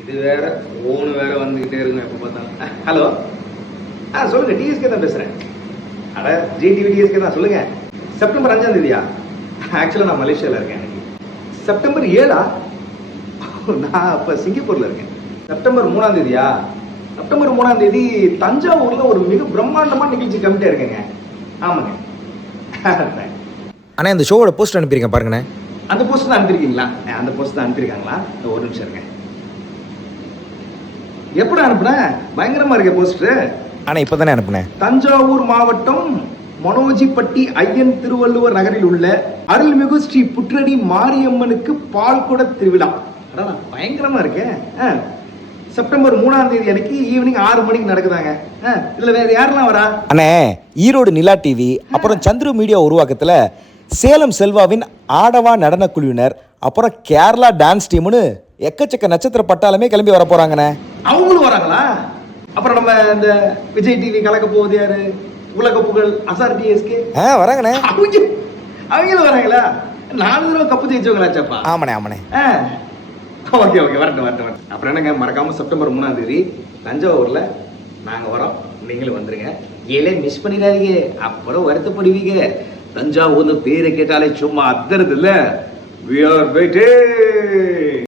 இது வேற ஃபோன் வேற வந்துகிட்டே இருக்கும் எப்போ பார்த்தாலும். ஹலோ, சொல்லுங்க, டிஎஸ்கே தான் பேசுறேன். அட ஜிடிவி டிஎஸ்கே தான், சொல்லுங்க. செப்டம்பர் 5ஆம் தேதியா? ஆக்சுவலாக நான் மலேசியாவில் இருக்கேன். செப்டம்பர் 7ஆ? நான் இப்போ சிங்கப்பூர்ல இருக்கேன். செப்டம்பர் 3ஆம் தேதியா? செப்டம்பர் 3ஆம் தேதி தஞ்சாவூர்ல ஒரு மிக பிரம்மாண்டமான நிகழ்ச்சி கமிட்டியா இருக்கேங்க. ஆமாங்க. அண்ணா இந்த ஷோவோட போஸ்ட் அனுப்பியிருக்கேன் பாருங்கண்ணே. அந்த போஸ்ட் தான் அனுப்பியிருக்கீங்களா? அந்த போஸ்ட் தான் அனுப்பியிருக்காங்களா? ஒரு நிமிஷம் இருங்க. எப்படி அனுப்புனேன்? பயங்கரமா இருக்க போஸ்டர். அண்ணா இப்போ தானே அனுப்புனேன். தஞ்சாவூர் மாவட்டம் மனோஜிப்பட்டி ஐயன் திருவள்ளுவர் நகரில் உள்ள அருள்மிகு ஸ்ரீ புற்றடி மாரியம்மனுக்கு பால்குட திருவிழா. பயங்கரமா இருக்கேன். செப்டம்பர் 3ஆம் தேதி அன்னைக்கு ஈவினிங் 6 மணிக்கு நடக்குதாங்க. இதுல வேற யாரெல்லாம் வரா? அண்ணே ஈரோடு நிலா டிவி, அப்புறம் சந்துரு மீடியா உருவாக்கத்துல சேலம் செல்வாவின் ஆடவா நடன குழுவினர், அப்புறம் கேரளா டான்ஸ் டீம்னு எக்கச்சக்க நட்சத்திர பட்டாளமே கிளம்பி வர போறாங்கண்ணே. அவங்களும் வராங்களா? அப்புறம் நம்ம இந்த விஜய் டிவி கலக்க போகுது யாரு? உலக புகழ் அசார் டிஎஸ்கே வராங்கண்ணே. அவங்களும் வராங்களா? 4 தடவை கப்பு ஜெயிச்சவங்களாச்சாப்பா. ஆமாண்ணே ஆமாண்ணே. ஓகே ஓகே, வரட்டும். அப்புறம் என்னங்க, மறக்காம செப்டம்பர் 3ஆம் தேதி தஞ்சாவூர்ல நாங்க வரோம், நீங்களும் வந்துருங்க. ஏலே மிஸ் பண்ணிடாதீங்க, அப்புறம் வருத்தப்படுவீங்க. தஞ்சாவூர்னு பேரை கேட்டாலே சும்மா அத்தறது இல்ல. We are waiting.